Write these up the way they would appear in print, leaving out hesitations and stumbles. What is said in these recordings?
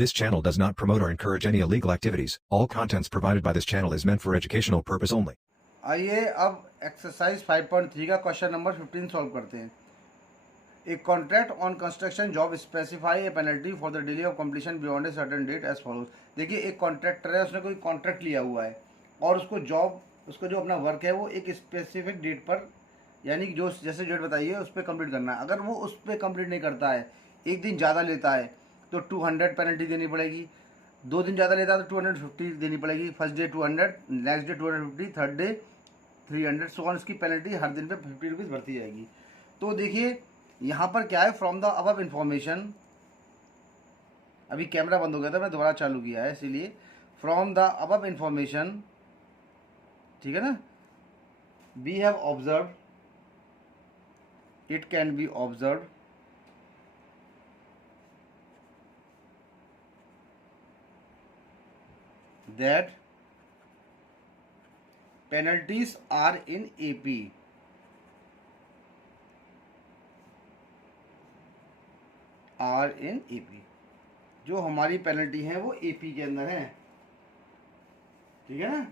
This channel does not promote or encourage any illegal activities. All contents provided by this channel is meant for educational purpose only. आइए अब exercise 5.3 का question number 15 solve करते हैं। A contract on construction job specify a penalty for the delay of completion beyond a certain date as follows. देखिए, एक contractor है, उसने कोई कॉन्ट्रैक्ट लिया हुआ है और उसको जो अपना वर्क है वो एक स्पेसिफिक डेट पर, यानी जो जैसे डेट बताइए उस पर कंप्लीट करना है। अगर वो उस पर कंप्लीट नहीं करता है, एक दिन ज़्यादा लेता है तो 200 पेनल्टी देनी पड़ेगी। 2 दिन ज़्यादा लेता है तो 250 देनी पड़ेगी। First day 200, next day 250, third day 300, so on. इसकी पेनल्टी हर दिन पे 50 रुपीज़ भरती जाएगी। तो देखिए यहाँ पर क्या है, फ्रॉम द अबव इन्फॉर्मेशन, अभी कैमरा बंद हो गया था, मैं दोबारा चालू किया है इसीलिए। फ्रॉम द अबव इन्फॉर्मेशन, ठीक है ना, we have observe, it can be observe that penalties are in AP. जो हमारी पेनल्टी है वो AP के अंदर है, ठीक है ना।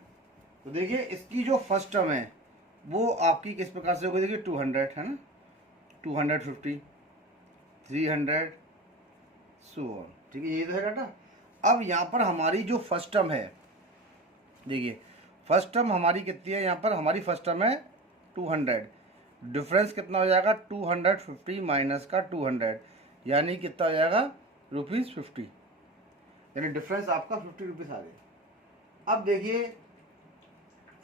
तो देखिए इसकी जो फर्स्ट टर्म है वो आपकी किस प्रकार से होगी, देखिए 200 है ना, 250, 300, सो ऑन, ठीक है, ये तो है डाटा। अब यहाँ पर हमारी जो फर्स्ट टर्म है, देखिए फर्स्ट टर्म हमारी कितनी है, यहाँ पर हमारी फर्स्ट टर्म है 200। डिफरेंस कितना हो जाएगा, 250 माइनस का 200, यानी कितना हो जाएगा ₹50, यानी डिफरेंस आपका 50 रुपीज़ आ गया। अब देखिए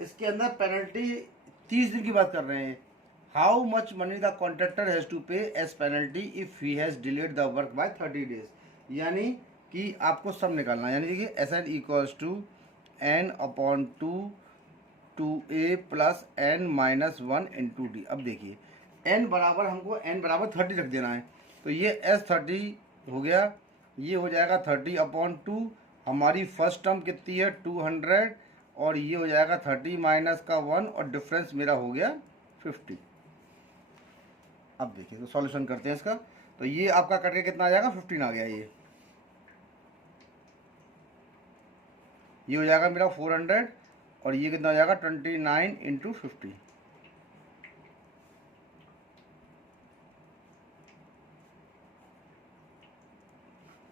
इसके अंदर पेनल्टी 30 दिन की बात कर रहे हैं। How much money the contractor has to pay as penalty if he has delayed the work by 30 days, यानी कि आपको सब निकालना है। यानी देखिए SN equals to N/2 2A plus N-1 into D। अब देखिए N बराबर हमको N बराबर 30 रख देना है, तो ये S30 हो गया, ये हो जाएगा 30/2। हमारी फर्स्ट टर्म कितनी है 200, और ये हो जाएगा 30 माइनस का 1, और डिफरेंस मेरा हो गया 50। अब देखिए तो सॉल्यूशन करते हैं इसका, तो ये आपका कट के कितना आ जाएगा, 15 आ गया। ये हो जाएगा मेरा 400, और ये कितना हो जाएगा 29 इंटू 50।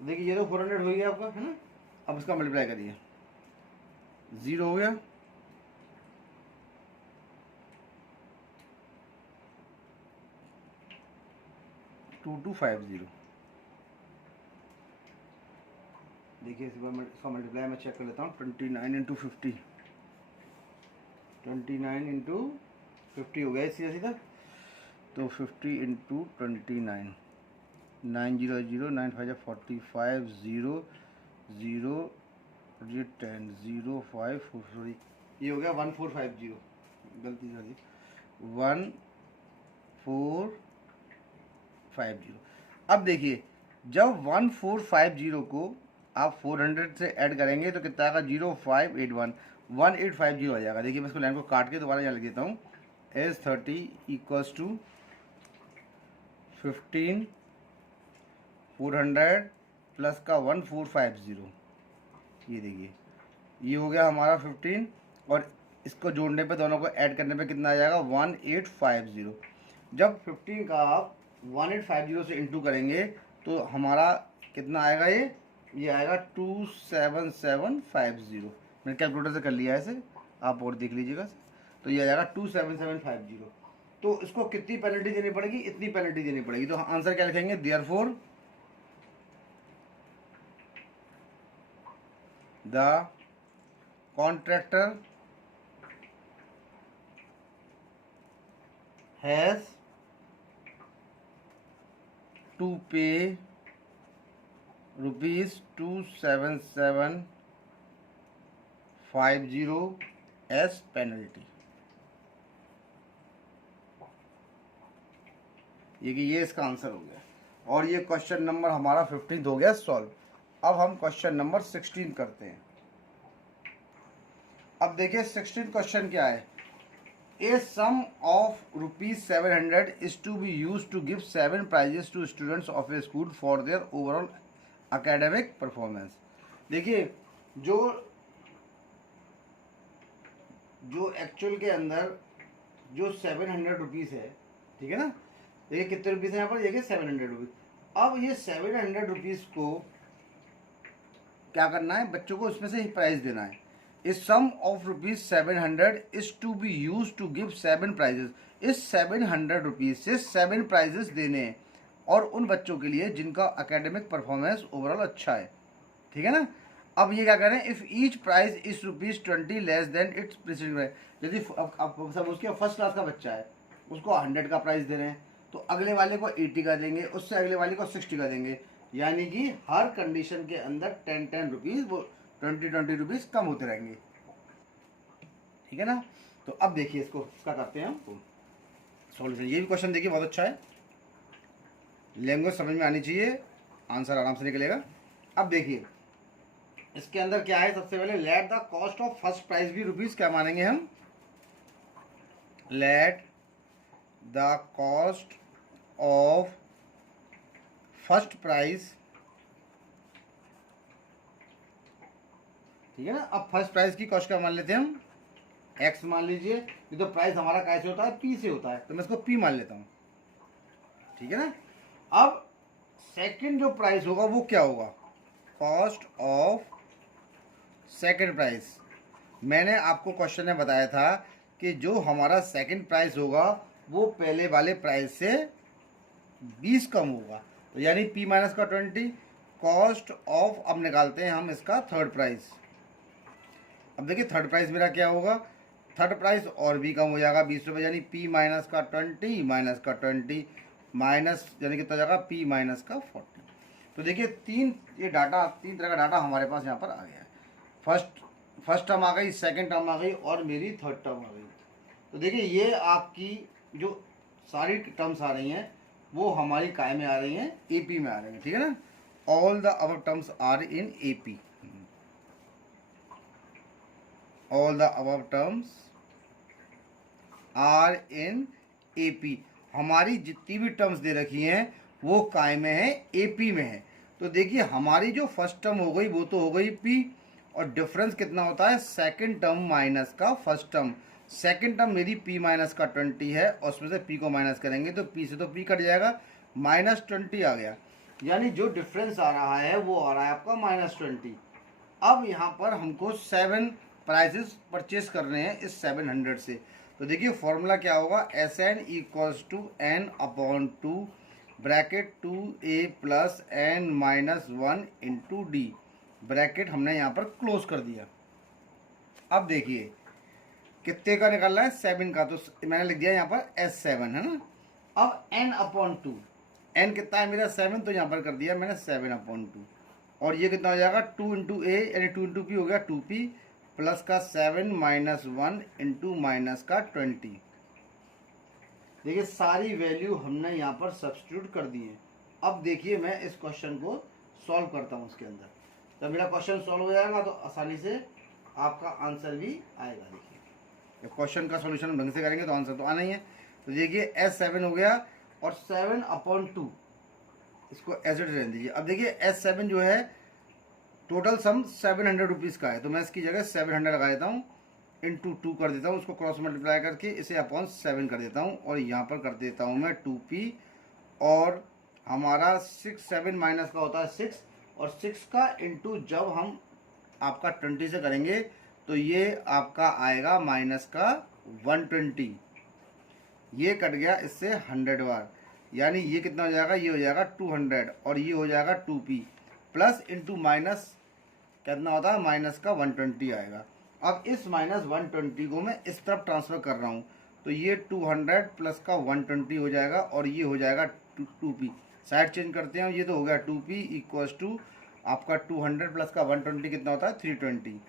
देखिए ये तो 400 हो गया आपका, है ना। अब इसका मल्टीप्लाई करिए, 0 हो गया, 2250। देखिए इसका मल्टीप्लाई मैं चेक कर लेता हूँ, 29 इंटू 50, 29 इंटू 50 हो गया सीधा सीधा। तो 50 इंटू 29, 900, 9 5 0 0, ये 10 0 5 सॉरी, ये हो गया 1450, गलती कर दी, 1450। अब देखिए जब 1450 को आप 400 से ऐड करेंगे तो कितना आएगा, 0581, 1850 आ जाएगा। देखिए मैं इसको लाइन को काट के दोबारा यहाँ लिख देता हूँ, S30 इक्वल्स टू 15 400 प्लस का 1450। ये देखिए ये हो गया हमारा 15, और इसको जोड़ने पे, दोनों को ऐड करने पे कितना आ जाएगा 1850। जब 15 का आप 1850 से इंटू करेंगे तो हमारा कितना आएगा, ये आएगा 27750। मैंने कैलकुलेटर से कर लिया है इसे, आप और देख लीजिएगा। तो ये आ जाएगा 27750। तो इसको कितनी पेनल्टी देनी पड़ेगी, इतनी पेनल्टी देनी पड़ेगी। तो आंसर क्या लिखेंगे, therefore the contractor has to pay ₹27750 as penalty. ये इसका आंसर हो गया, और ये क्वेश्चन नंबर हमारा 15 हो गया सॉल्व। अब हम क्वेश्चन नंबर 16 करते हैं। अब देखिए 16 क्वेश्चन क्या है, A sum of ₹700 is to be used to give 7 prizes to students of a school for their overall academic performance. देखिए जो एक्चुअल के अंदर जो 700 रुपीज़ है, ठीक है ना, देखिए कितने रुपीज़ है यहाँ पर, देखिए 700 रुपीज़। अब ये 700 रुपीज़ को क्या करना है, बच्चों को इसमें से ही प्राइस देना है। This sum of rupees 700 is to be use to give 7 prizes. This 700 rupees से 7 प्राइजेस देने हैं, और उन बच्चों के लिए जिनका एकेडमिक परफॉर्मेंस ओवरऑल अच्छा है, ठीक है ना। अब ये क्या करें, if each prize is ₹20 less than its preceding price. यदि अब सब उसके फर्स्ट क्लास का बच्चा है, उसको 100 का प्राइस दे रहे हैं, तो अगले वाले को 80 का देंगे, उससे अगले वाले को 60 का देंगे, यानी कि हर कंडीशन के अंदर 10 रुपीज़, वो 20 रुपीज़ कम होते रहेंगे, ठीक है ना। तो अब देखिए इसका करते हैं हम सॉल्यूशन। ये भी क्वेश्चन देखिए बहुत अच्छा है, लैंग्वेज समझ में आनी चाहिए, आंसर आराम से निकलेगा। अब देखिए इसके अंदर क्या है, सबसे पहले let the cost of first prize be rupees, क्या मानेंगे हम, let the cost of first prize, ठीक है ना। अब फर्स्ट प्राइज की कॉस्ट क्या मान लेते हैं हम, एक्स मान लीजिए। ये तो प्राइस हमारा कैसे होता है, पी से होता है, तो मैं इसको पी मान लेता हूँ, ठीक है ना। अब सेकंड जो प्राइस होगा वो क्या होगा, कॉस्ट ऑफ सेकंड प्राइस। मैंने आपको क्वेश्चन में बताया था कि जो हमारा सेकंड प्राइस होगा वो पहले वाले प्राइस से 20 कम होगा, तो यानी P माइनस का 20। कॉस्ट ऑफ, अब निकालते हैं हम इसका थर्ड प्राइस। अब देखिए थर्ड प्राइस मेरा क्या होगा, थर्ड प्राइस और भी कम हो जाएगा 20 रुपये, यानी P माइनस का 20 माइनस का 20 माइनस, यानी कितना जाएगा P माइनस का 40। तो देखिए तीन तरह का डाटा हमारे पास यहाँ पर आ गया है। फर्स्ट टर्म आ गई, सेकंड टर्म आ गई, और मेरी थर्ड टर्म आ गई। तो देखिए ये आपकी जो सारी टर्म्स आ रही हैं वो हमारी काय में आ रही हैं, AP में आ रही हैं, ठीक है ना। All the above terms are in AP, all the above terms are in AP। हमारी जितनी भी टर्म्स दे रखी हैं वो काय में है, AP में है। तो देखिए हमारी जो फर्स्ट टर्म हो गई वो तो हो गई P, और डिफरेंस कितना होता है, सेकंड टर्म माइनस का फर्स्ट टर्म। सेकंड टर्म मेरी P माइनस का 20 है, और उसमें से P को माइनस करेंगे तो P से तो P कट जाएगा, -20 आ गया, यानी जो डिफरेंस आ रहा है वो आ रहा है आपका -20। अब यहाँ पर हमको 7 प्राइजेस परचेज करने हैं इस 700 से। तो देखिए फॉर्मूला क्या होगा, SN equals to N/2 bracket 2A plus N-1 into D, bracket हमने यहाँ पर क्लोज कर दिया। अब देखिए कितने का निकालना है, 7 का, तो मैंने लिख दिया यहाँ पर S7, है ना। अब N/2, N कितना है मेरा 7, तो यहाँ पर कर दिया मैंने 7/2, और ये कितना हो जाएगा 2 इंटू A, यानी 2 इंटू P हो गया 2P, प्लस का 7 माइनस 1 इंटू माइनस का 20। देखिए सारी वैल्यू हमने यहाँ पर सब्स्टिट्यूट कर दी है। अब देखिए मैं इस क्वेश्चन को सॉल्व करता हूँ उसके अंदर, जब मेरा क्वेश्चन सॉल्व हो जाएगा तो आसानी से आपका आंसर भी आएगा। देखिए क्वेश्चन का सॉल्यूशन ढंग से करेंगे तो आंसर तो आना ही है। तो देखिए S7 हो गया, और 7/2 इसको एज इट रहने दीजिए। अब देखिए S7 जो है टोटल सम 700 रुपीज़ का है, तो मैं इसकी जगह 700 लगा देता हूँ, इंटू 2 कर देता हूँ, उसको क्रॉस मल्टीप्लाई करके इसे अपॉन 7 कर देता हूँ, और यहाँ पर कर देता हूँ मैं 2P, और हमारा 7 माइनस का होता है 6, और 6 का इंटू जब हम आपका 20 से करेंगे तो ये आपका आएगा माइनस का 120, ये कट गया इससे 100 बार, यानी ये कितना हो जाएगा, ये हो जाएगा 200, और ये हो जाएगा 2P, प्लस इंटू माइनस कितना होता है, माइनस का 120 आएगा। अब इस -120 को मैं इस तरफ ट्रांसफ़र कर रहा हूँ, तो ये 200 प्लस का 120 हो जाएगा, और ये हो जाएगा 2P। साइड चेंज करते हैं, ये तो हो गया 2P इक्वल्स टू आपका 200 प्लस का 120 कितना होता है 320।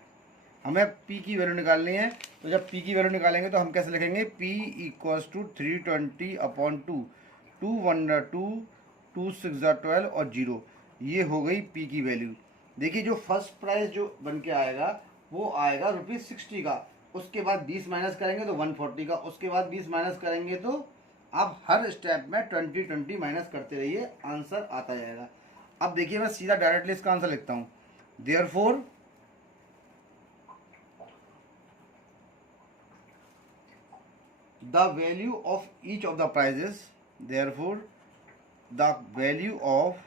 हमें P की वैल्यू निकालनी है, तो जब P की वैल्यू निकालेंगे तो हम कैसे लिखेंगे, P इक्वल्स टू 320/2, 2 1 2 2 6 12 और 0, ये हो गई P की वैल्यू। देखिए जो फर्स्ट प्राइस जो बन के आएगा वो आएगा ₹60 का, उसके बाद 20 माइनस करेंगे तो 140 का, उसके बाद 20 माइनस करेंगे तो आप हर स्टेप में 20 माइनस करते रहिए, आंसर आता जाएगा। अब देखिए मैं सीधा डायरेक्टली इसका आंसर लिखता हूँ, therefore the value of each of the prizes, therefore the value of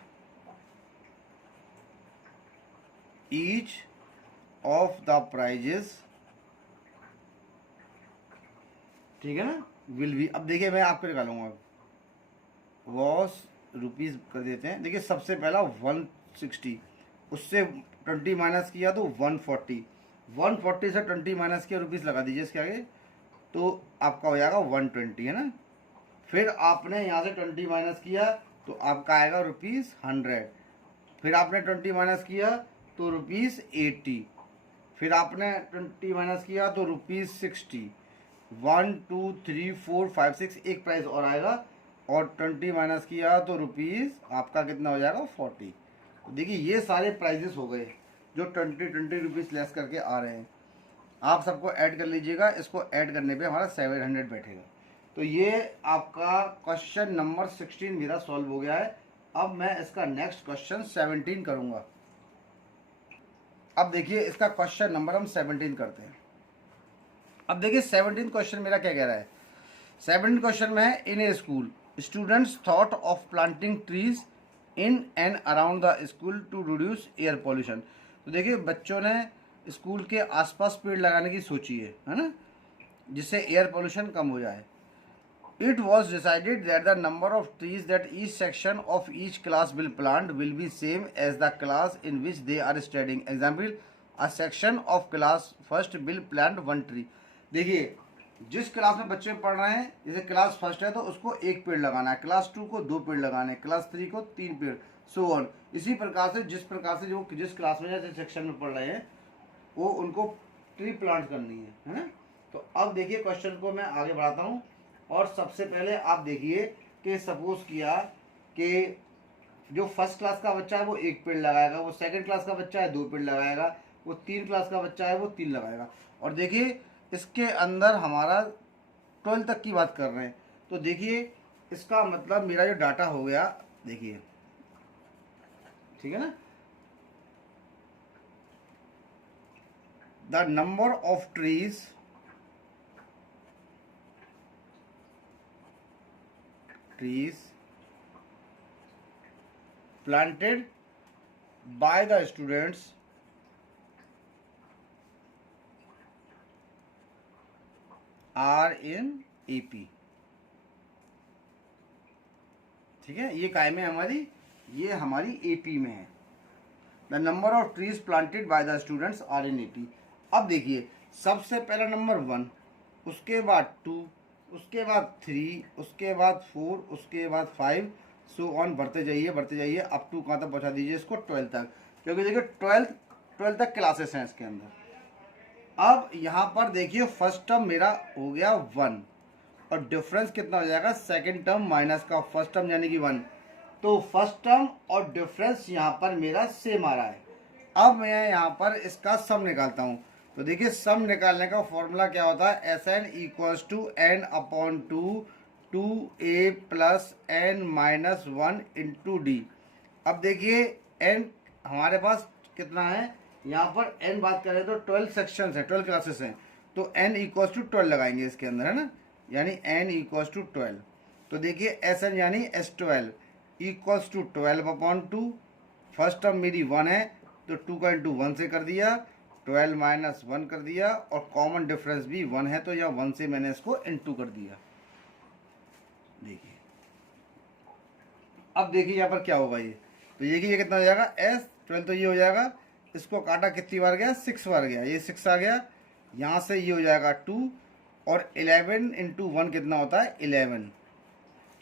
each of the prizes, ठीक है ना, विल बी। अब देखिए मैं आपको निकालूंगा, वॉस रुपीज़ कर देते हैं। देखिए सबसे पहला 160, उससे 20 माइनस किया तो 140, 140 से 20 माइनस किया, रुपीज़ लगा दीजिए इसके आगे, तो आपका हो जाएगा 120, है ना। फिर आपने यहाँ से 20 माइनस किया तो आपका आएगा ₹100। फिर आपने 20 माइनस किया तो ₹80। फिर आपने 20 माइनस किया तो ₹60। 1 2 3 4 5 6 एक प्राइस और आएगा, और 20 माइनस किया तो रुपीज़ आपका कितना हो जाएगा 40। तो देखिए ये सारे प्राइजेस हो गए जो 20 रुपीज़ लेस करके आ रहे हैं। आप सबको ऐड कर लीजिएगा, इसको ऐड करने पे हमारा 700 बैठेगा। तो ये आपका क्वेश्चन नंबर 16 मेरा सॉल्व हो गया है। अब मैं इसका नेक्स्ट क्वेश्चन 17 करूँगा। अब देखिए इसका क्वेश्चन नंबर हम 17 करते हैं। अब देखिए 17 क्वेश्चन मेरा क्या कह रहा है। 17 क्वेश्चन में है, in a school students thought of planting trees in and around the school to reduce air pollution. तो देखिए बच्चों ने स्कूल के आसपास पेड़ लगाने की सोची है ना, जिससे एयर पॉल्यूशन कम हो जाए। It was decided that the number of trees that each section of each class will plant will be same as the class in which they are studying. Example, a section of class first will plant 1 tree. देखिए जिस class में बच्चे पढ़ रहे हैं, जैसे class first है तो उसको 1 पेड़ लगाना है, क्लास 2 को 2 पेड़ लगाने हैं, क्लास 3 को 3 पेड़, सो ऑन। इसी प्रकार से जिस प्रकार से जो जिस क्लास में जैसे सेक्शन में पढ़ रहे हैं वो उनको ट्री प्लांट करनी है ना। तो अब देखिए क्वेश्चन को मैं आगे बढ़ाता हूँ। और सबसे पहले आप देखिए कि सपोज किया कि जो फर्स्ट क्लास का बच्चा है वो 1 पेड़ लगाएगा, वो सेकंड क्लास का बच्चा है 2 पेड़ लगाएगा, वो 3 क्लास का बच्चा है वो 3 लगाएगा। और देखिए इसके अंदर हमारा 12 तक की बात कर रहे हैं। तो देखिए इसका मतलब मेरा जो डाटा हो गया, देखिए ठीक है ना, the number of trees planted by the students are in AP। ठीक है, ये काय में हमारी, ये हमारी AP में है। The number of trees planted by the students are in AP। अब देखिए सबसे पहला नंबर 1, उसके बाद 2, उसके बाद 3, उसके बाद 4, उसके बाद 5, सो ऑन बढ़ते जाइए अप टू कहाँ तक पहुँचा दीजिए इसको 12 तक, क्योंकि देखिए 12 तक क्लासेस हैं इसके अंदर। अब यहाँ पर देखिए फर्स्ट टर्म मेरा हो गया 1, और डिफरेंस कितना हो जाएगा, सेकंड टर्म माइनस का फर्स्ट टर्म यानी कि 1। तो फर्स्ट टर्म और डिफरेंस यहाँ पर मेरा सेम आ रहा है। अब मैं यहाँ पर इसका सम निकालता हूँ। तो देखिए सम निकालने का फॉर्मूला क्या होता है, SN equals to n upon 2a plus n minus 1 into D. अब देखिए n हमारे पास कितना है, यहाँ पर n बात करें तो 12 सेक्शंस हैं, 12 क्लासेस हैं, तो n इक्वल्स टू 12 लगाएंगे इसके अंदर, है ना, यानी n इक्वल्स टू 12। तो देखिए SN यानी S12 equals to 12 upon 2, first term मेरी 1 है तो 2 का इंटू 1 से कर दिया, 12 माइनस 1 कर दिया, और कॉमन डिफरेंस भी 1 है तो यहाँ 1 से मैंने इसको इंटू कर दिया। देखिए अब देखिए यहाँ पर क्या होगा, ये तो ये कितना हो जाएगा, S12 तो ये हो जाएगा, इसको काटा कितनी बार गया, 6 बार गया, ये 6 आ गया, यहाँ से ये हो जाएगा 2, और 11 इंटू 1 कितना होता है 11,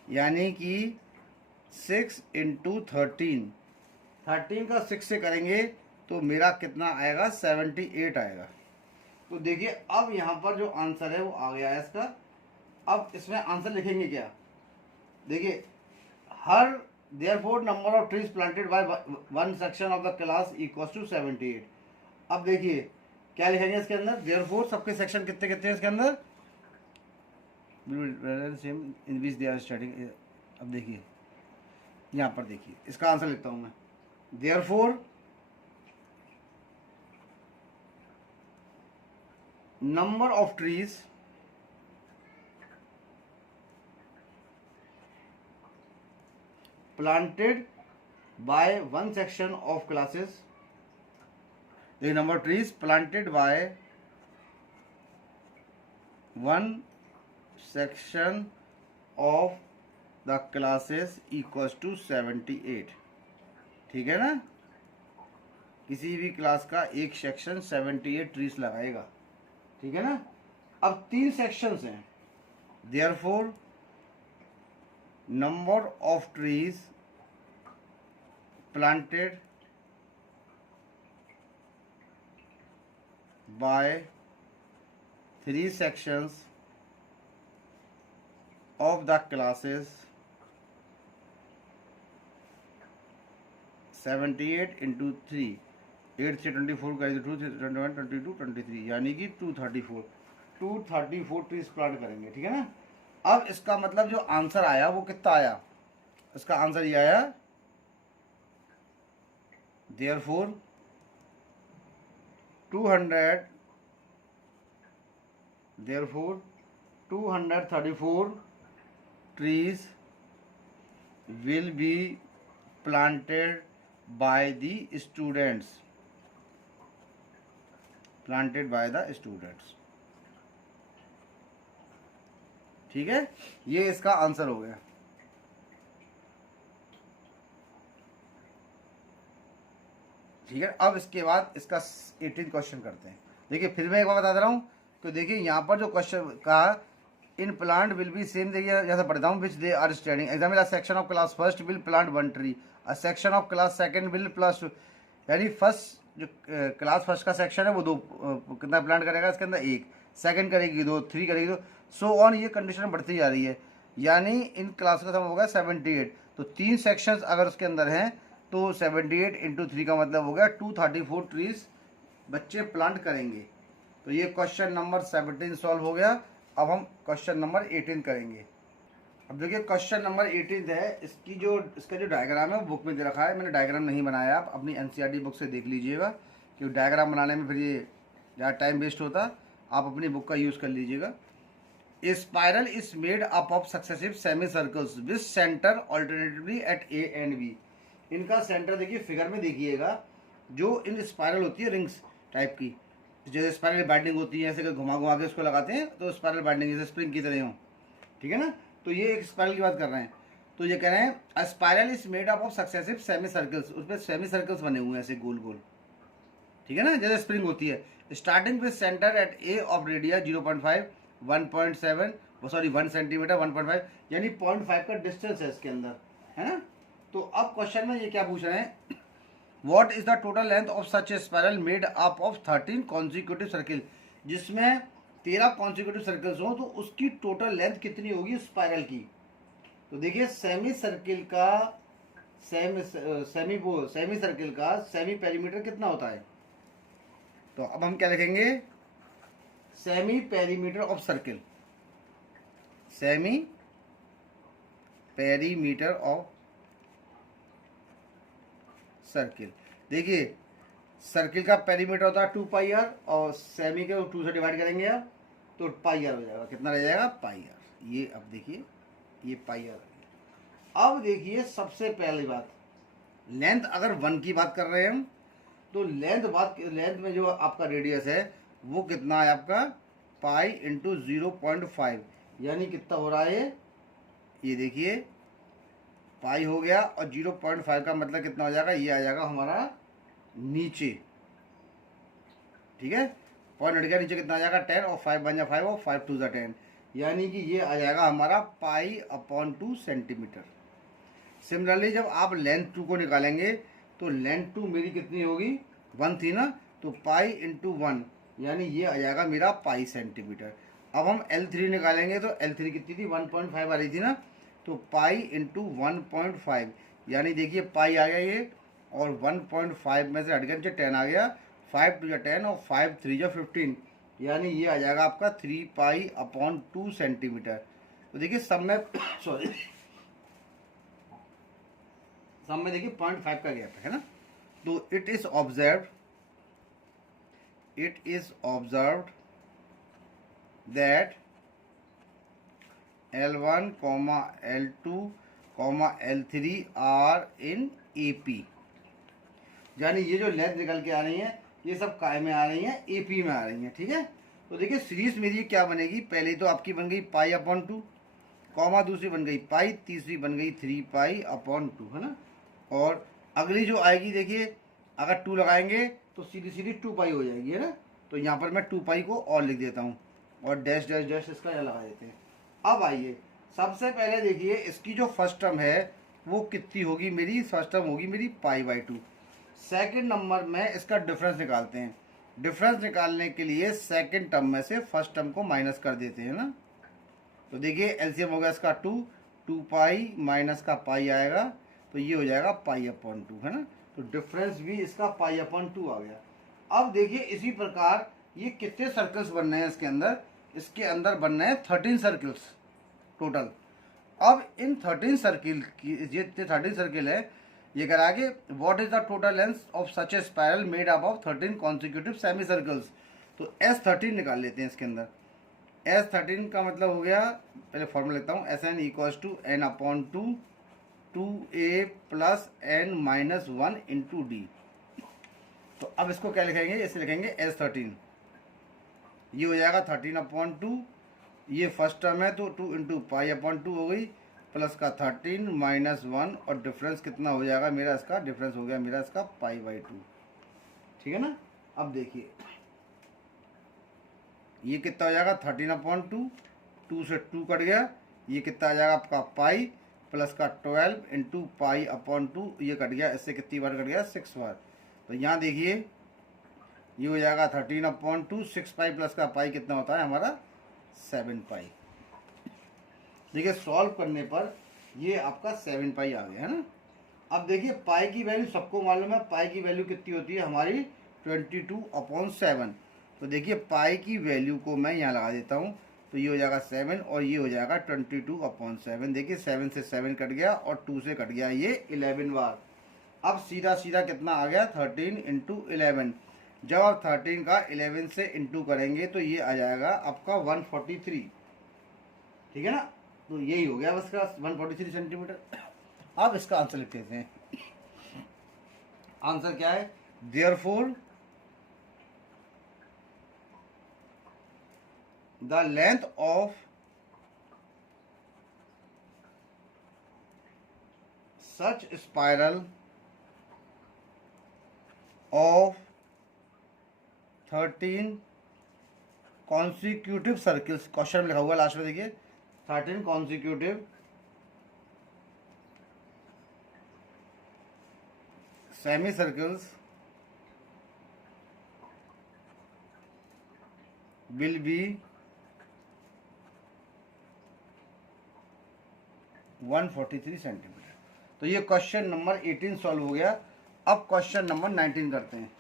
यानी कि 6 इंटू 13 का 6 से करेंगे तो मेरा कितना आएगा 78 आएगा। तो देखिए अब यहाँ पर जो आंसर है वो आ गया है इसका। अब इसमें आंसर लिखेंगे क्या, देखिए हर therefore number of trees planted by one section of the class equals to 78। अब देखिए क्या लिखेंगे इसके अंदर, देयरफॉर सबके सेक्शन कितने कितने हैं इसके अंदर, same in which they are studying. अब देखिए यहाँ पर देखिए इसका आंसर लिखता हूँ मैं, therefore number of trees planted by one section of classes, the number of trees planted by one section of the classes equals to 78। ठीक है ना, किसी भी क्लास का एक सेक्शन 78 ट्रीज लगाएगा। ठीक है ना। अब 3 सेक्शंस हैं, therefore number of trees planted bye 3 sections of the classes 78 into 3, 8 से 24 करेंगे, 2 से 21, 22, 23, यानी कि 234 ट्रीज प्लांट करेंगे। ठीक है ना। अब इसका मतलब जो आंसर आया वो कितना आया, इसका आंसर ये आया, therefore 234 trees will be planted by the students, planted by the students। ठीक है, ये इसका आंसर हो गया। ठीक है, अब इसके बाद इसका 18 क्वेश्चन करते हैं। देखिए फिर मैं एक बार बता दे रहा हूँ, तो देखिए यहाँ पर जो क्वेश्चन कहा, in plant will be same, देखिए जैसा पढ़ता हूँ, which they are studying example, a section of class first will plant 1 tree, a section of class second will plus 2, यानी फर्स्ट जो क्लास फर्स्ट का सेक्शन है वो 2 कितना प्लांट करेगा, इसके अंदर 1, सेकंड करेगी 2, 3 करेगी 2, सो ऑन, ये कंडीशन बढ़ती जा रही है। यानी इन क्लास का सम होगा 78, तो 3 सेक्शंस अगर उसके अंदर हैं तो 78 इंटू 3 का मतलब हो गया 234 ट्रीज बच्चे प्लांट करेंगे। तो ये क्वेश्चन नंबर 17 सॉल्व हो गया। अब हम क्वेश्चन नंबर 18 करेंगे। अब देखिए क्वेश्चन नंबर 18 है, इसका जो डायग्राम है वो बुक में दे रखा है, मैंने डायग्राम नहीं बनाया, आप अपनी एनसीईआरटी बुक से देख लीजिएगा, क्योंकि डायग्राम बनाने में फिर ये ज़्यादा टाइम वेस्ट होता, आप अपनी बुक का यूज़ कर लीजिएगा। A spiral is made up of successive semi circles with centre alternatively at A and B. इनका सेंटर देखिए फिगर में देखिएगा, जो इन स्पायरल होती है रिंग्स टाइप की, जैसे स्पायरल बाइंडिंग होती है, ऐसे घुमा घुमा के उसको लगाते हैं तो स्पायरल बाइंडिंग जैसे स्प्रिंग की तरह हो। ठीक है ना, तो ये एक स्पायरल की बात कर रहे हैं। तो ये कह रहे हैं a spiral is made up of successive semi circles, उसमें सेमी सर्कल्स बने हुए हैं ऐसे गोल गोल। ठीक है ना, जैसे स्प्रिंग होती है, starting with centre at A of radii 0.5, 1.7 sorry 1 centimetre, 1.5 यानी 0.5 का डिस्टेंस है इसके अंदर, है ना। तो अब क्वेश्चन में ये क्या पूछ रहे हैं, what is the total length of such A spiral made up of 13 consecutive circle, जिसमें 13 कॉन्सिक्यूटिव सर्कल्स हो तो उसकी टोटल लेंथ कितनी होगी स्पायरल की। तो देखिए सेमी सर्किल का सेमी सर्किल का सेमी पेरीमीटर कितना होता है, तो अब हम क्या लिखेंगे, semi perimeter of circle, semi perimeter of circle. देखिए सर्किल का पेरीमीटर होता है 2 पाई आर, और सेमी के 2 से डिवाइड करेंगे आप तो पाई आर हो जाएगा, कितना रह जाएगा, पाई आर। ये अब देखिए ये पाई आर। अब देखिए सबसे पहली बात, लेंथ अगर 1 की बात कर रहे हैं हम, तो लेंथ में जो आपका रेडियस है वो कितना है आपका, पाई इंटू 0.5, यानी कितना हो रहा है ये देखिए पाई हो गया, और 0.5 का मतलब कितना हो जाएगा, ये आ जाएगा हमारा नीचे। ठीक है, पॉइंट हट गया नीचे, कितना आ जाएगा 10, और 5 बन जाए 5 और 5 2 10, यानी कि ये आ जाएगा हमारा पाई अपॉन 2 सेंटीमीटर। सिमिलरली जब आप लेंथ 2 को निकालेंगे तो लेंथ 2 मेरी कितनी होगी, 1 थी ना, तो पाई इंटू 1 यानी ये आ जाएगा मेरा पाई सेंटीमीटर। अब हम L3 निकालेंगे तो L3 कितनी थी, 1.5 आ रही थी ना, तो पाई इंटू 1.5 यानी देखिए पाई आ गया ये, और 1.5 में से हट गया नीचे 10 आ गया, 5 2 10 और 5 3 15, यानी ये आ जाएगा आपका 3 पाई अपॉन 2 सेंटीमीटर। तो देखिए सब में सॉरी सब में देखिए 0.5 का गैप है ना, तो it is observed that L1, L2, L3 are in AP, यानी ये जो लेंथ निकल के आ रही है ये सब काय में आ रही हैं, AP में आ रही हैं, ठीक है। तो देखिए सीरीज मेरी क्या बनेगी, पहले तो आपकी बन गई पाई अपॉन 2, कॉमा दूसरी बन गई पाई, तीसरी बन गई 3 पाई अपॉन 2, है ना। और अगली जो आएगी देखिए, अगर 2 लगाएंगे तो सीधी सीधी 2 पाई हो जाएगी, है ना। तो यहाँ पर मैं 2 पाई को और लिख देता हूँ और डैश डैश डैश इसका यहाँ लगा देते हैं। अब आइए सबसे पहले देखिए इसकी जो फर्स्ट टर्म है वो कितनी होगी मेरी, फर्स्ट टर्म होगी मेरी पाई बाई 2। सेकेंड नंबर में इसका डिफरेंस निकालते हैं। डिफरेंस निकालने के लिए सेकेंड टर्म में से फर्स्ट टर्म को माइनस कर देते हैं ना। तो देखिए एलसीएम हो गया इसका 2 पाई माइनस का पाई आएगा, तो ये हो जाएगा पाई अपॉन 2, है ना। तो डिफरेंस भी इसका पाई अपॉन 2 आ गया। अब देखिए इसी प्रकार ये कितने सर्कल्स बन रहे हैं इसके अंदर बन रहे हैं 13 सर्कल्स टोटल। अब इन 13 सर्किल की ये 13 सर्किल है, ये करा के what is the total length of such A spiral made up of 13 consecutive semi circles. तो S13 निकाल लेते हैं इसके अंदर। S13 का मतलब हो गया, पहले फॉर्मूला लिखता हूँ, SN equals to N upon 2A plus N minus 1 into D। तो अब इसको क्या लिखेंगे, इसे लिखेंगे S13, ये हो जाएगा 13 अपॉन 2, ये फर्स्ट टर्म है तो 2 इंटू पाई अपॉन 2 हो गई, प्लस का 13 माइनस 1 और डिफरेंस कितना हो जाएगा मेरा, इसका डिफरेंस हो गया मेरा इसका पाई बाई 2, ठीक है ना। अब देखिए ये कितना हो जाएगा 13 अपॉन 2 से 2 कट गया, ये कितना आ जाएगा आपका पाई प्लस का 12 इंटू पाई अपॉन 2, ये कट गया, इससे कितनी बार कट गया 6 बार। तो यहाँ देखिए ये हो जाएगा 13 अपॉन 2, 6 पाई प्लस का पाई कितना होता है हमारा 7 पाई। देखिए सॉल्व करने पर ये आपका 7 पाई आ गया, है ना। अब देखिए पाई की वैल्यू सबको मालूम है, पाई की वैल्यू कितनी होती है हमारी 22 अपॉन 7। तो देखिए पाई की वैल्यू को मैं यहाँ लगा देता हूँ, तो ये हो जाएगा 7 और ये हो जाएगा 22 अपॉन 7। देखिए 7 से 7 कट गया और 2 से कट गया ये 11 बार। अब सीधा सीधा कितना आ गया 13 इंटू 11। जब आप 13 का 11 से इंटू करेंगे तो ये आ जाएगा आपका 143, ठीक है ना। तो यही हो गया बस का 143 सेंटीमीटर। अब इसका आंसर लिख देते हैं। आंसर क्या है, therefore the length of such spiral of 13 consecutive circles, question में लिखा हुआ लास्ट में देखिए 13 consecutive semi circles will be 143 centimetre. तो ये क्वेश्चन नंबर 18 सॉल्व हो गया। अब क्वेश्चन नंबर 19 करते हैं।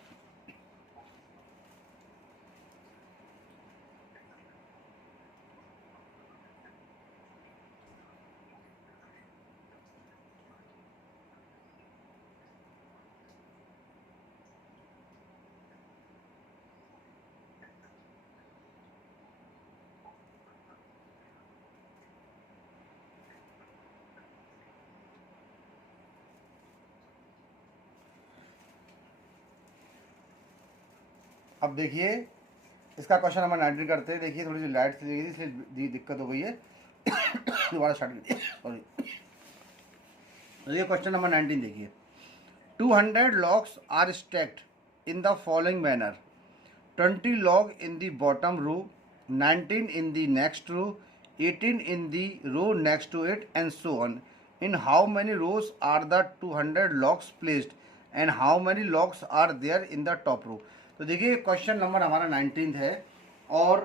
अब देखिए इसका क्वेश्चन नंबर 19 करते हैं। देखिए थोड़ी सी लाइट चली गई इसलिए दिक्कत हो गई है। दोबारा स्टार्ट करिए, सॉरी। देखिए क्वेश्चन नंबर 19 देखिए, 200 logs are stacked in the following manner: 20 log in the bottom row, 19 in the next row, 18 in the row next to it, and so on. In how many rows are the 200 logs placed and how many logs are there in the top row? तो देखिए question number हमारा 19 है और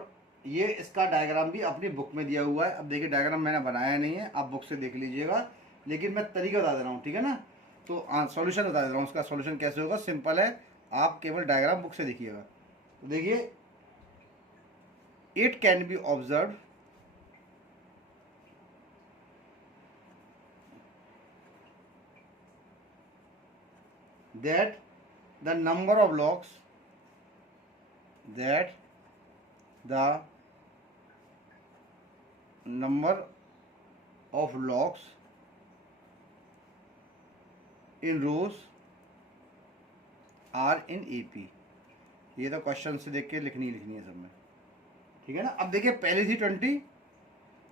ये इसका diagram भी अपनी book में दिया हुआ है। अब देखिए डायग्राम मैंने बनाया नहीं है, आप बुक से देख लीजिएगा, लेकिन मैं तरीका बता दे रहा हूँ, ठीक है ना। तो सॉल्यूशन बता दे रहा हूँ, उसका सॉल्यूशन कैसे होगा, सिंपल है, आप केवल डायग्राम बुक से देखिएगा। तो देखिए it can be observe that the number of logs that the number of logs in rows are in AP। ये तो क्वेश्चन से देख के लिखनी है सब में, ठीक है ना। अब देखिए पहली थी 20,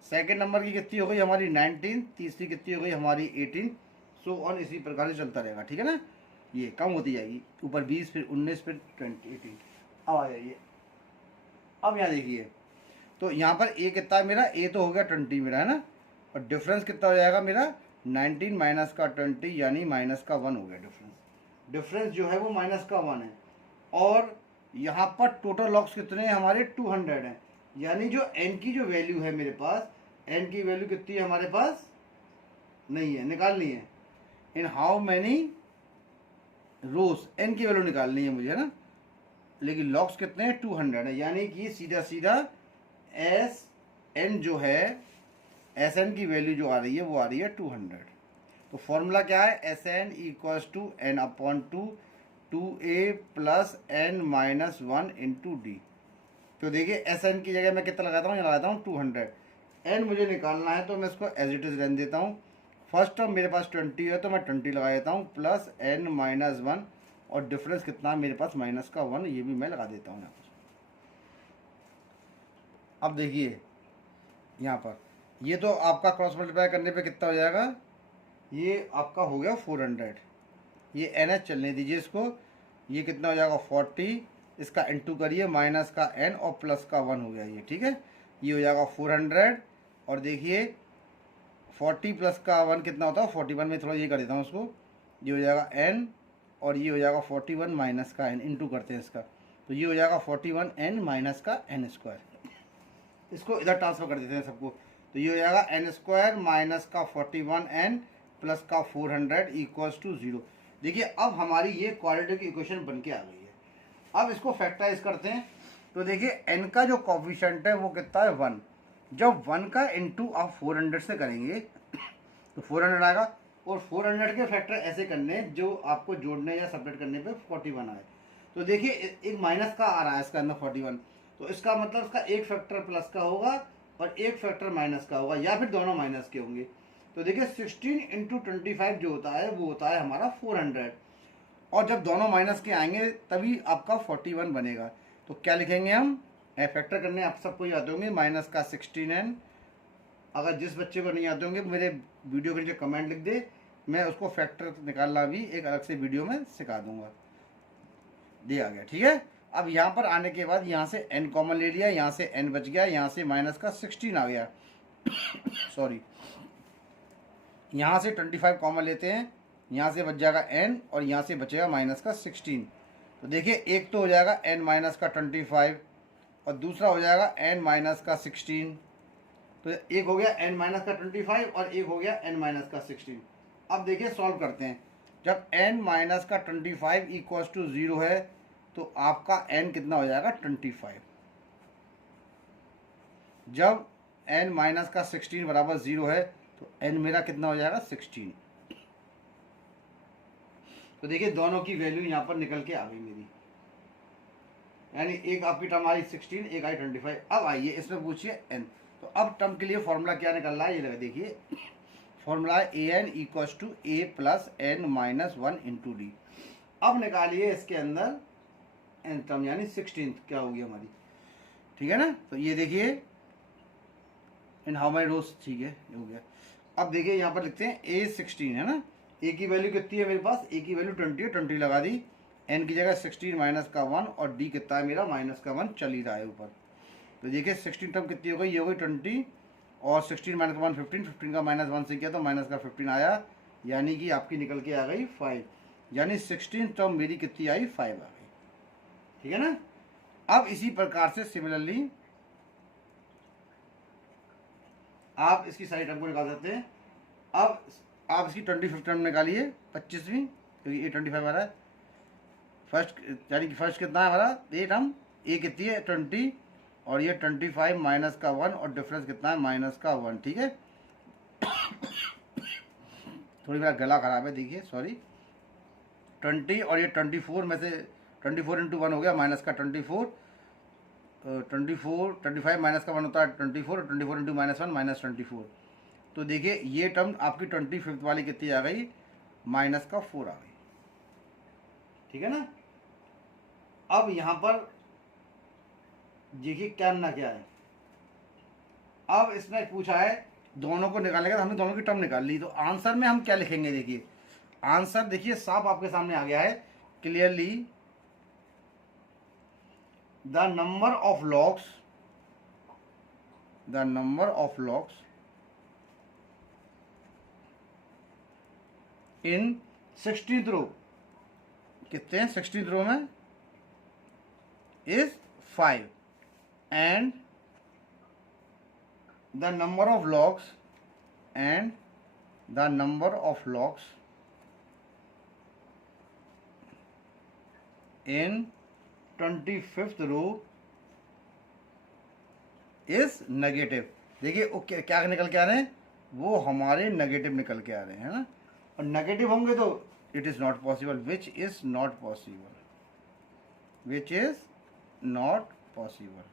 सेकेंड नंबर की कितनी हो गई हमारी 19, तीसरी कितनी हो गई हमारी 18, सो ऑन इसी प्रकार से चलता रहेगा, ठीक है ना। ये कम होती जाएगी, ऊपर 20, फिर 19, फिर 20, 18। अब आ जाइए, अब यहाँ देखिए, तो यहाँ पर ए कितना है मेरा, ए तो हो गया 20 मेरा, है ना। और डिफरेंस कितना हो जाएगा मेरा 19 माइनस का 20, यानी माइनस का 1 हो गया डिफरेंस जो है वो माइनस का 1 है। और यहाँ पर टोटल लॉक्स कितने हैं हमारे 200 हैं, यानी जो n की जो वैल्यू है मेरे पास, n की वैल्यू कितनी है हमारे पास, नहीं है, निकालनी है। In how many rose n की वैल्यू निकालनी है मुझे, है ना। लेकिन लॉक्स कितने हैं 200 है, यानी कि सीधा सीधा एस एन जो है, एस एन की वैल्यू जो आ रही है वो आ रही है 200। तो फॉर्मूला क्या है, S N equals to N upon 2a plus n minus 1 into D. तो देखिए एस एन की जगह मैं कितना लगाता हूँ, लगाता हूँ 200। n मुझे निकालना है तो मैं इसको एज इट इज रहने देता हूँ। फर्स्ट टर्म मेरे पास 20 है तो मैं 20 लगा देता हूँ, प्लस n माइनस 1, और डिफरेंस कितना है मेरे पास माइनस का 1, ये भी मैं लगा देता हूँ यहाँ पर। अब देखिए यहाँ पर ये तो आपका क्रॉस मल्टीप्लाई करने पे कितना हो जाएगा, ये आपका हो गया 400। ये NH चलने दीजिए इसको, ये कितना हो जाएगा 40, इसका इंटू करिए, माइनस का n और प्लस का 1 हो गया ये, ठीक है। ये हो जाएगा 400, और देखिए 40 प्लस का 1 कितना होता है 41 में, थोड़ा ये कर देता हूँ उसको, ये हो जाएगा n, और ये हो जाएगा 41 माइनस का n, इंटू करते हैं इसका, तो ये हो जाएगा 41n माइनस का n स्क्वायर। इसको इधर ट्रांसफर कर देते हैं सबको, तो ये हो जाएगा n स्क्वायर माइनस का 41n प्लस का 400 इक्वल्स टू 0। देखिए अब हमारी ये क्वाड्रेटिक इक्वेशन बन के आ गई है। अब इसको फैक्टराइज करते हैं, तो देखिए n का जो कोफिशिएंट है वो कितना है 1। जब 1 का इंटू आप 400 से करेंगे तो 400 आएगा, और 400 के फैक्टर ऐसे करने जो आपको जोड़ने या सब्ट्रैक्ट करने पे 41 आए। तो देखिए एक माइनस का आ रहा है इसका अंदर 41, तो इसका मतलब इसका एक फैक्टर प्लस का होगा और एक फैक्टर माइनस का होगा, या फिर दोनों माइनस के होंगे। तो देखिए 16 इंटू 25 जो होता है वो होता है हमारा 400, और जब दोनों माइनस के आएंगे तभी आपका 41 बनेगा। तो क्या लिखेंगे हम, फैक्टर करने आप सबको याद होंगे, माइनस का 16n। अगर जिस बच्चे को नहीं आते होंगे मेरे वीडियो के नीचे कमेंट लिख दे, मैं उसको फैक्टर निकालना भी एक अलग से वीडियो में सिखा दूंगा। दे आ गया, ठीक है। अब यहाँ पर आने के बाद यहाँ से n कॉमन ले लिया, यहाँ से n बच गया, यहाँ से माइनस का 16 आ गया सॉरी, यहाँ से 25 कॉमन लेते हैं, यहाँ से बच जाएगा n, और यहाँ से बचेगा माइनस का 16। तो देखिए एक तो हो जाएगा n माइनस का 25, और दूसरा हो जाएगा n माइनस का 16। तो एक हो गया n माइनस का 25 और एक हो गया n माइनस का 16। अब देखिए सॉल्व करते हैं, जब n माइनस का 25 इक्वल्स टू 0 है तो आपका n कितना हो जाएगा 25। जब n माइनस का 16 बराबर 0 है तो n मेरा कितना हो जाएगा 16। तो देखिए दोनों की वैल्यू यहाँ पर निकल के आ गई मेरी, यानी एक आपकी टर्म आई 16, एक आई 25। अब आइए इसमें पूछिए n। तो अब टर्म के लिए फॉर्मूला क्या निकल रहा है ये लगा देखिए, फॉर्मूला है an equals to a plus n minus 1 into D. अब निकालिए इसके अंदर n टर्म, यानी 16 क्या होगी हमारी, ठीक है ना। तो ये देखिए इन हाउ मेनी रोज, ठीक है ये हो गया। अब देखिए यहाँ पर लिखते हैं a 16 है ना, a की वैल्यू कितनी है मेरे पास, a की वैल्यू 20 है, 20 लगा दी, n की जगह 16 माइनस का 1, और d कितना है मेरा माइनस का 1 चल ही रहा है ऊपर। तो देखिए 16 टर्म कितनी हो गई, ये हो गई 20, और 16 माइनस का 1 15, 15 का माइनस 1 से किया तो माइनस का 15 आया, यानी कि आपकी निकल के आ गई 5, यानी 16 टर्म मेरी कितनी आई 5 आ गई, ठीक है ना। अब इसी प्रकार से सिमिलरली आप इसकी सारी टर्म को निकाल सकते हैं। अब आप इसकी 25 टर्म निकालिए, 25वीं, क्योंकि ये 25 आ रहा है फर्स्ट, यानी कि फर्स्ट कितना है हमारा ये टर्म, ए कितनी है 20, और ये 25 माइनस का 1, और डिफरेंस कितना है माइनस का 1, ठीक है। थोड़ी मेरा गला खराब है देखिए, सॉरी। 20 और ये 24 में से 24 इंटू 1 हो गया माइनस का 24, 24 25 माइनस का 1 होता है 24 और 24 इंटू -1 -24। तो देखिए ये टर्म आपकी 25th वाली कितनी आ गई, -4 आ गई। ठीक है ना। अब यहाँ पर देखिए करना क्या है, अब इसने पूछा है दोनों को निकालने का, तो हमने दोनों की टर्म निकाल ली। तो आंसर में हम क्या लिखेंगे, देखिए आंसर देखिए साफ आपके सामने आ गया है clearly. The number of logs in 16th row, कितने हैं 16th रो में, is 5 and the number of logs in 25th row is negative. देखिए वो क्या निकल के आ रहे हैं, वो हमारे नेगेटिव निकल के आ रहे हैं ना, और नेगेटिव होंगे तो it is not possible, which is not possible.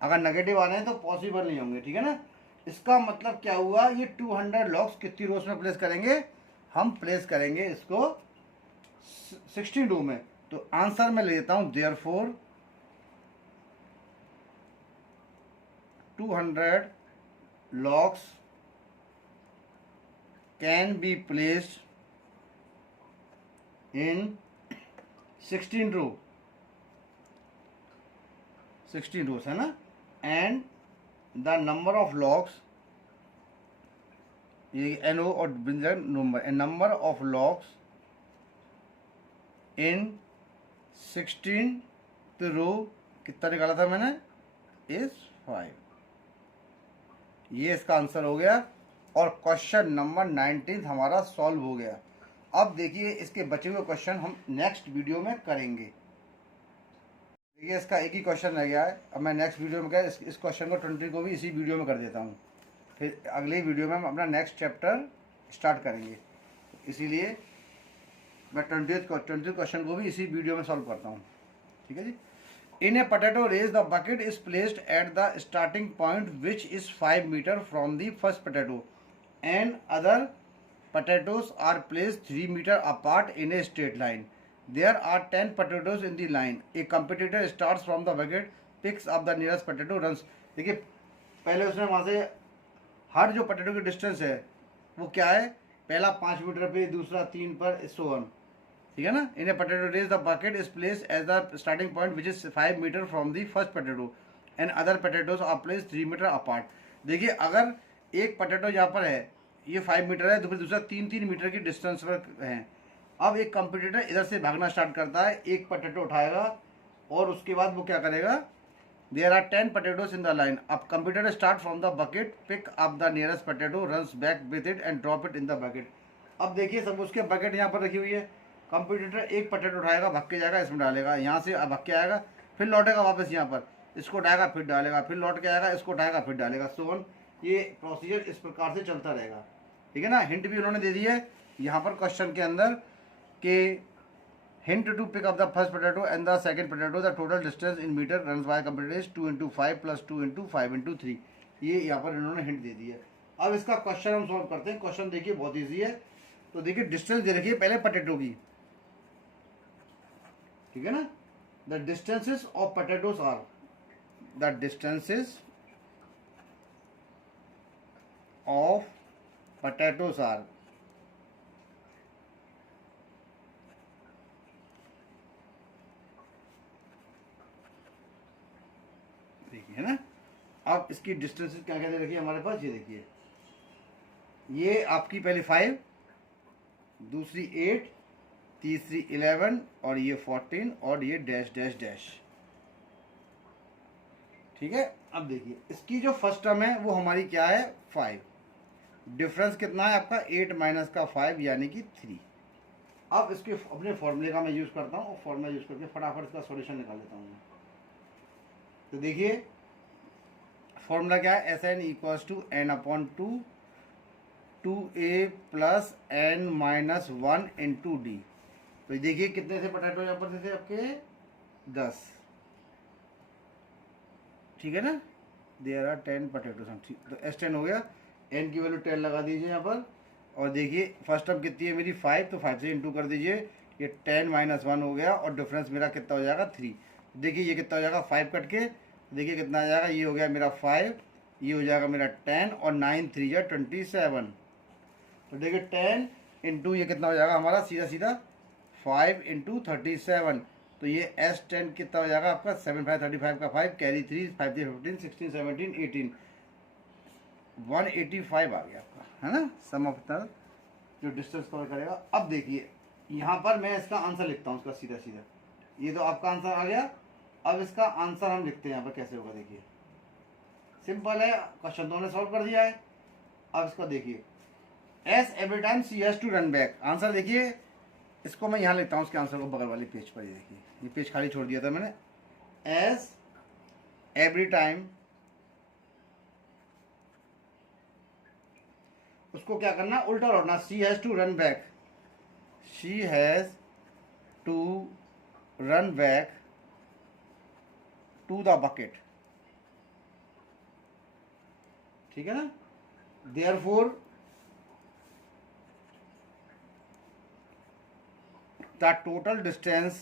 अगर नेगेटिव आ रहे हैं तो पॉसिबल नहीं होंगे। ठीक है ना। इसका मतलब क्या हुआ, ये 200 लॉग्स कितनी रोज में प्लेस करेंगे, हम प्लेस करेंगे इसको 16 रो में। तो आंसर में ले लेता हूं therefore 200 logs can be placed in 16 रो, 16 रोज है ना, and the number of logs, ये NO और number, number of logs in 16th रो कितना निकाला था मैंने, इज 5। ये इसका आंसर हो गया और क्वेश्चन नंबर 19 हमारा सॉल्व हो गया। अब देखिए इसके बचे हुए क्वेश्चन हम नेक्स्ट वीडियो में करेंगे। देखिए इसका एक ही क्वेश्चन रह गया है, अब मैं नेक्स्ट वीडियो में क्या इस क्वेश्चन को 20 को भी इसी वीडियो में कर देता हूँ, फिर अगले वीडियो में हम अपना नेक्स्ट चैप्टर स्टार्ट करेंगे। इसीलिए मैं 20th क्वेश्चन को भी इसी वीडियो में सॉल्व करता हूँ। ठीक है जी। In a potato race the bucket is placed at the starting point which is 5 metre from the first potato and other potatoes are placed 3 meter apart in a straight line. There are 10 potatoes in the line. A competitor starts from the bucket, picks up the nearest potato, runs. देखिए पहले उसने वहाँ से हर जो potato की distance है वो क्या है, पहला 5 मीटर पे, दूसरा 3 पर, सो ऑन। ठीक है ना। In a potato race the bucket is placed as the starting point which is 5 metre from the first potato and other potatoes are placed 3 metre apart. देखिए अगर एक पोटैटो यहाँ पर है, ये 5 मीटर है, तो फिर दूसरा 3-3 मीटर की डिस्टेंस पर है। अब एक कंपटीटर इधर से भागना स्टार्ट करता है, एक पोटैटो उठाएगा और उसके बाद वो क्या करेगा, there are 10 potatoes in the line. अब computer start from the bucket, pick up the nearest potato, runs back with it and drop it in the bucket. अब देखिए सब उसके बकेट यहाँ पर रखी हुई है, कंप्यूटर एक पोटैटो उठाएगा, भाग के जाएगा, इसमें डालेगा, यहाँ से भाग के आएगा, फिर लौटेगा वापस यहाँ पर, इसको उठाएगा फिर डालेगा, फिर लौट के आएगा, इसको उठाएगा फिर डालेगा, सो ऑन। ये प्रोसीजर इस प्रकार से चलता रहेगा। ठीक है ना। हिंट भी उन्होंने दे दी है यहाँ पर क्वेश्चन के अंदर कि hint to pick up the first potato and the second potato, the total distance in metre runs by computer is 2 × 5 + 2 × 5 × 3। ये यहाँ पर इन्होंने हिंट दे दी है। अब इसका क्वेश्चन हम सॉल्व करते हैं। क्वेश्चन देखिए बहुत ईजी है। तो देखिए डिस्टेंस दे रखी है पहले पोटैटो की, ठीक है ना। The distances of potatoes are, the distances of potatoes are, देखिए ना। अब इसकी डिस्टेंसेस क्या क्या दे रखी है हमारे पास, ये देखिए, ये आपकी पहले 5, दूसरी 8, तीसरी 11 और ये 14 और ये डैश डैश डैश। ठीक है। अब देखिए इसकी जो फर्स्ट टर्म है वो हमारी क्या है, 5। डिफरेंस कितना है आपका, 8 - का 5 यानी कि 3। अब इसके अपने फॉर्मूले का मैं यूज़ करता हूँ और फॉर्मूला यूज़ करके फटाफट इसका सॉल्यूशन निकाल लेता हूँ। तो देखिए फॉर्मूला क्या है, SN = n/2 2a plus n minus 1 into D. तो देखिए कितने थे पोटैटो यहाँ पर थे आपके 10, ठीक है ना। देयर आर 10 पोटैटो, ठीक। तो S10 हो गया, n की वैल्यू 10 लगा दीजिए यहाँ पर। और देखिए फर्स्ट टर्म कितनी है मेरी 5, तो 5 से इंटू कर दीजिए, ये 10 माइनस 1 हो गया और डिफरेंस मेरा कितना हो जाएगा 3। देखिए ये कितना हो जाएगा 5 कट के, देखिए कितना आ जाएगा, ये हो गया मेरा 5, ये हो जाएगा मेरा 10 और 9 3 या 27। तो देखिए 10 इंटू ये कितना हो जाएगा हमारा सीधा सीधा 5 इंटू 37। तो ये S10 कितना हो जाएगा आपका 7 5 35 का 5 कैरी 3 5 3 15 16 17 18 185 आ गया आपका, है ना। सम ऑफ द जो डिस्टेंस कवर करेगा। अब देखिए यहाँ पर मैं इसका आंसर लिखता हूँ उसका सीधा सीधा, ये तो आपका आंसर आ गया। अब इसका आंसर हम लिखते हैं यहाँ पर, कैसे होगा देखिए, सिंपल है, क्वेश्चन तो हमने सॉल्व कर दिया है। अब इसको देखिए, as every time she has to run back. Answer देखिए, इसको मैं यहाँ लिखता हूँ उसके आंसर को बगल वाले पेज पर। ये देखिए ये पेज खाली छोड़ दिया था मैंने। एस एवरी टाइम, उसको क्या करना, उल्टा लौटना, she has to run back, she has to run back to the bucket, ठीक है ना। Therefore the total distance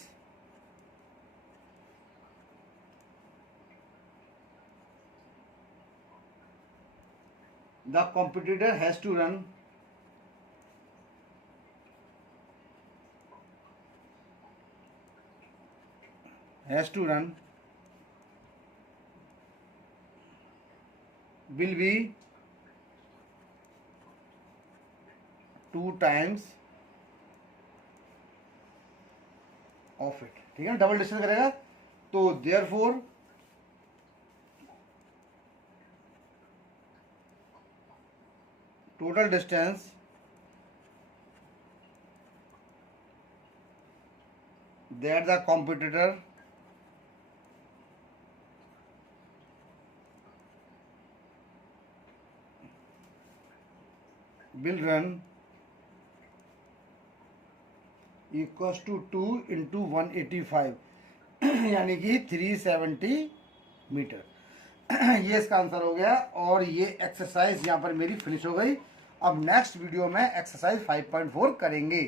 the competitor has to run will be 2 times of it, ठीक है ना, डबल डिस्टेंस करेगा। तो therefore total distance that the competitor will run equals to 2 into 185 यानी कि 370 मीटर। ये इसका आंसर हो गया और ये एक्सरसाइज यहाँ पर मेरी फिनिश हो गई। अब नेक्स्ट वीडियो में एक्सरसाइज 5.4 करेंगे।